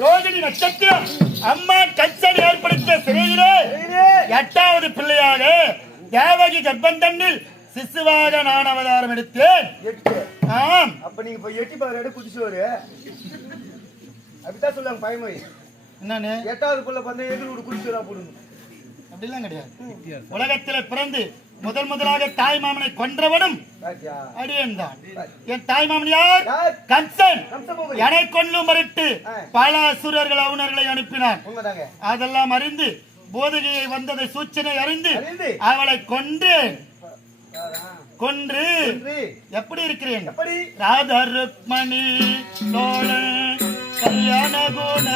ரோகிணி நட்சத்திரம் அம்மா கச்சனை ஏற்படுத்திய சிறையிலே 8வது பிள்ளையாக தேவகி கர்ப்பந்தன்னில் சிசுவாக நான் அவதாரம் எடுத்தேன். ஆம். அப்ப நீங்க போய் எட்டி பாரு குதிச்சுவாரு அப்படித்தான் சொல்லுவாங்க பயமொழி. என்னன்னு 8வது புள்ள பந்தம் எதிர்விடு குதிச்சுவரா போடுங்க. அப்படிலாம் கிடையாது. உலகத்தில பிறந்து முதலாக தாய் மாமனை கொன்றவனும் அடியேன் தான். என் தாய் மாமன் யார்? கம்சன். என்னை கொண்டு மறித்து பல அசுரர்கள் அவுணர்களை அனுப்பினான். அதெல்லாம் அறிந்து போதகையை வந்ததை சூச்சனை அறிந்து அவளை கொன்று எப்படி இருக்கிறேன்? ராதா ருக்மணி சோழ கல்யாண குண